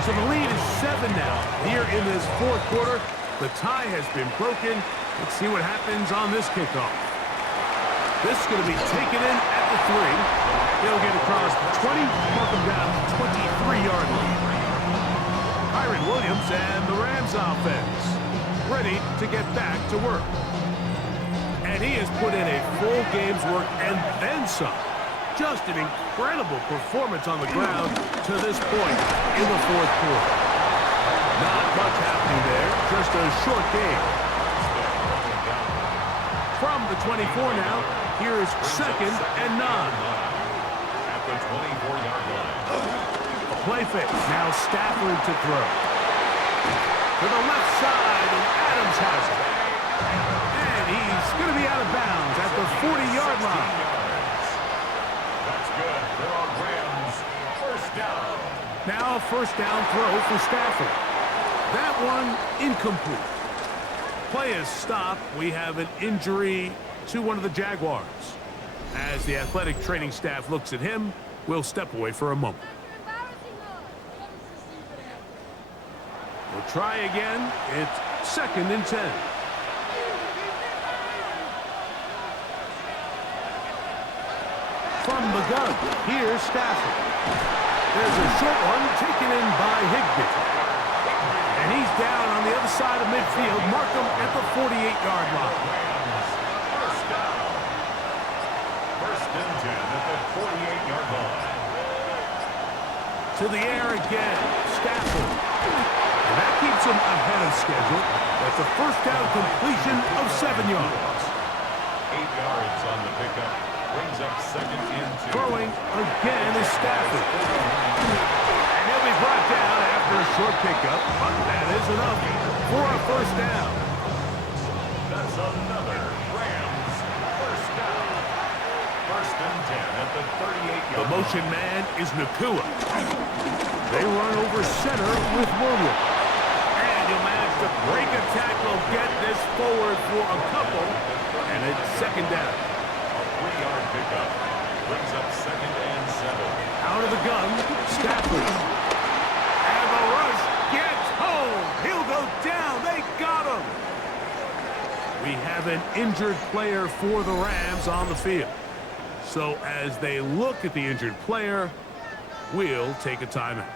So the lead is 7 now. Here in this 4th quarter, the tie has been broken. Let's see what happens on this kickoff. This is going to be taken in at the 3. He'll get across the 20, mark him down to 23-yard line. Kyron Williams and the Rams offense ready to get back to work. And he has put in a full game's work and then some. Just an incredible performance on the ground to this point in the fourth quarter. Not much happening there, just a short game. From the 24 now, here's 2nd and 9. At the 24-yard line. A play fake. Now Stafford to throw. To the left side, and Adams has it. And he's going to be out of bounds at the 40-yard line. That's good for our Rams. First down. Now a first down throw for Stafford. That one incomplete. Play is stopped. We have an injury to one of the Jaguars. As the athletic training staff looks at him, we'll step away for a moment. We'll try again. It's 2nd and 10. From the gun, here's Stafford. There's a short one taken in by Higbee. And he's down on the other side of midfield. Mark him at the 48-yard line. First down. First and 10 at the 48-yard line. To the air again. Stafford. And that keeps him ahead of schedule. That's a first down completion of 7 yards. 8 yards on the pickup. Brings up 2nd and 2. Throwing again is Stafford. And he'll be brought down after a short pickup. But that is enough for a first down. That's another Rams first down. First and 10 at the 38-yard The motion man is Nakua. They run over center with Williams. And he'll manage to break a tackle, get this forward for a couple, and it's 2nd down. A 3-yard pickup. Brings up 2nd and 7. Out of the gun, Stafford. And the rush gets home. He'll go down. They got him. We have an injured player for the Rams on the field. So as they look at the injured player, we'll take a timeout.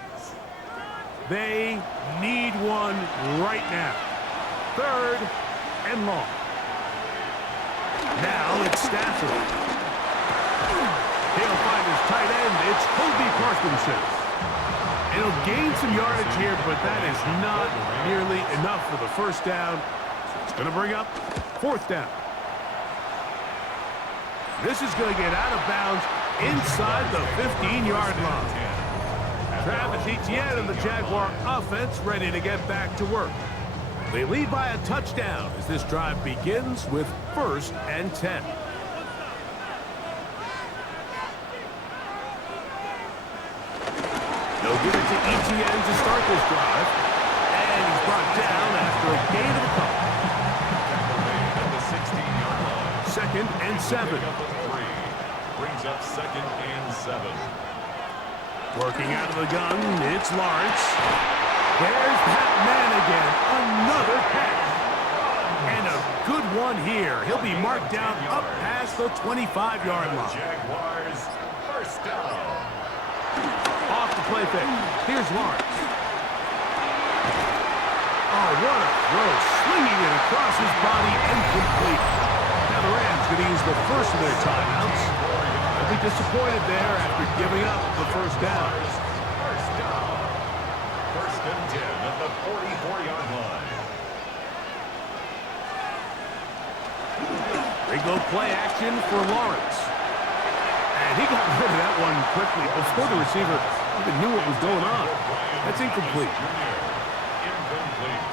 They need one right now. 3rd and long. Now it's Stafford. He'll find his tight end. It's Kobe Parkinson. It'll gain some yardage here, but that is not nearly enough for the first down. So it's going to bring up 4th down. This is going to get out of bounds inside the 15-yard line. Travis Etienne and the Jaguar offense ready to get back to work. They lead by a touchdown as this drive begins with 1st and 10. They'll give it to Etienne to start this drive. And he's brought down after a gain of a couple. At the 16-yard line. 2nd and 7. Pickup of 3. Brings up 2nd and 7. Working out of the gun, it's Lawrence. There's that man again. Another catch. And a good one here. He'll be marked down up past the 25-yard line. Jaguars first down. Off the play fake. Here's Lawrence. Oh, what a throw. Slinging it across his body and complete. Now the Rams going to use the first of their timeouts. They'll be disappointed there after giving up the first down. First down. First and 10 at the 44-yard line. They go play action for Lawrence. And he got rid of that one quickly before the receiver even knew what was going on. That's incomplete. Incomplete.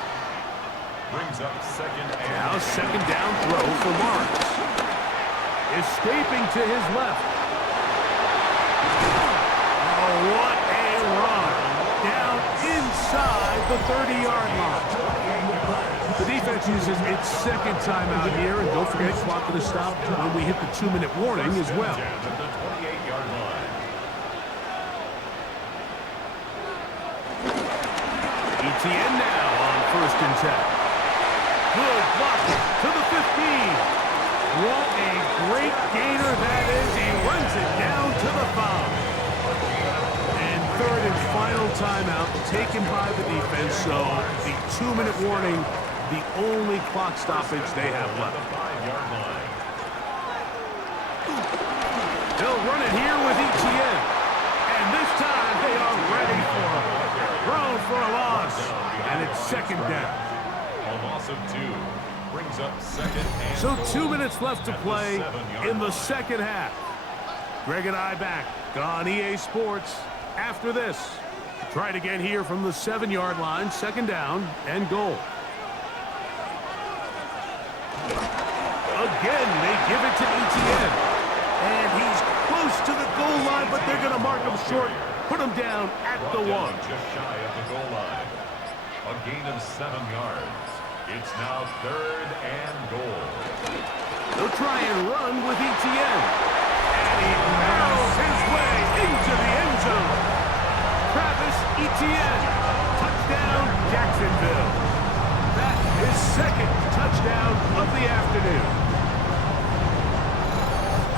Brings up 2nd and Now 2nd down throw for Lawrence. Escaping to his left. Oh, what a run. Down inside the 30-yard line. The defense uses its 2nd timeout here, and don't forget clock to the stop when we hit the 2-minute warning as well. at the 28-yard line. Etienne now on 1st and 10. Good blocking to the 15. What a great gainer that is. He runs it down to the 5. And 3rd and final timeout taken by the defense. So the 2-minute warning, the only clock stoppage they have left. 5-yard line. They'll run it here with ETN. And this time they are ready for it. Thrown for a loss. And it's second down. A loss of 2 brings up second and So goal 2 minutes left to at the play 7-yard in the line. second half. Greg and I back on EA Sports after this. Try it again here from the 7-yard line, second down and goal. Again, they give it to ETN. And he's close to the goal line, but they're going to mark him short. Put him down at the 1. Just shy of the goal line. A gain of 7 yards. It's now third and goal. They'll try and run with ETN. And he barrels his way into the end zone. Travis Etienne. Touchdown, Jacksonville. That is second touchdown of the afternoon.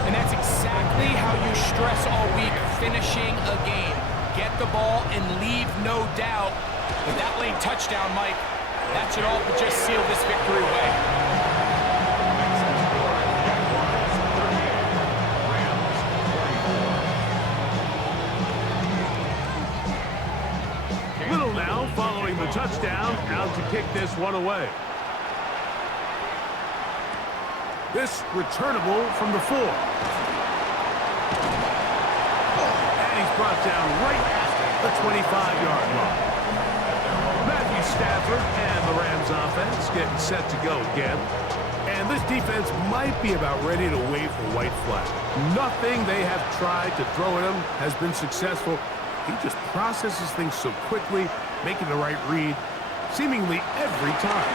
And that's exactly how you stress all week, finishing a game. Get the ball and leave no doubt. But that late touchdown, Mike, that should all but just seal this victory away. Little now following the touchdown, out to kick this one away. This returnable from the 4. And he's brought down right at the 25-yard line. Matthew Stafford and the Rams offense getting set to go again. And this defense might be about ready to wave the white flag. Nothing they have tried to throw at him has been successful. He just processes things so quickly, making the right read, seemingly every time.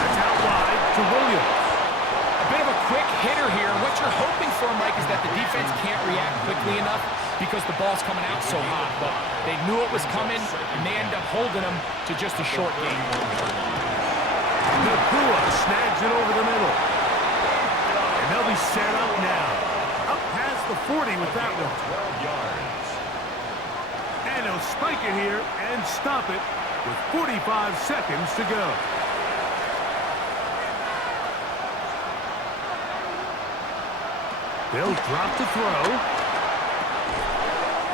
That's out wide to Williams. A bit of a quick hitter here. What you're hoping for, Mike, is that the defense can't react quickly enough because the ball's coming out so hot. But they knew it was coming, and they end up holding them to just a short gain. Nakua snags it over the middle. And they'll be set up now. Up past the 40 with that one. 12 yards. And he'll spike it here and stop it with 45 seconds to go. They'll drop the throw.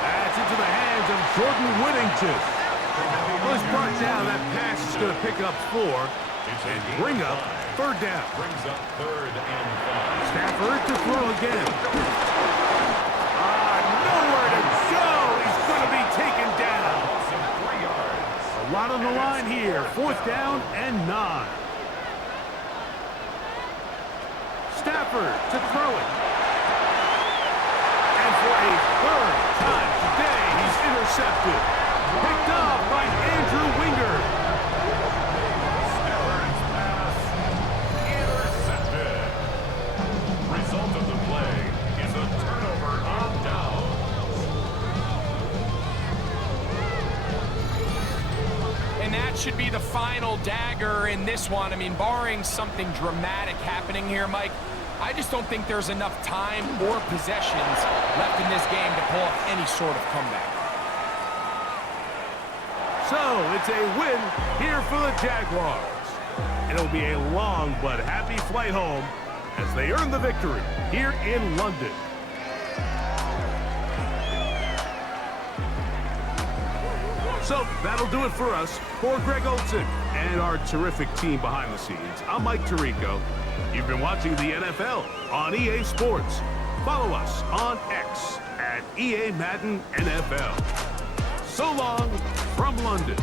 That's into the hands of Jordan Whittington. Well, he's brought down. That pass is going to pick up 4 and bring up third down. Brings up third and 5. Stafford to throw again. Nowhere to go. He's going to be taken down. Loss of 3 yards. A lot on the line here. Fourth down and 9. Stafford to throw it. And for a third time today, he's intercepted. Picked off by Andrew Winger. Stafford's pass intercepted. Result of the play is a turnover on downs. And that should be the final dagger in this one. I mean, barring something dramatic happening here, Mike, I just don't think there's enough time or possessions left in this game to pull off any sort of comeback. So it's a win here for the Jaguars. And it'll be a long but happy flight home as they earn the victory here in London. So that'll do it for us. For Greg Olson and our terrific team behind the scenes, I'm Mike Tirico. You've been watching the NFL on EA Sports. Follow us on X at EA Madden NFL. So long from London.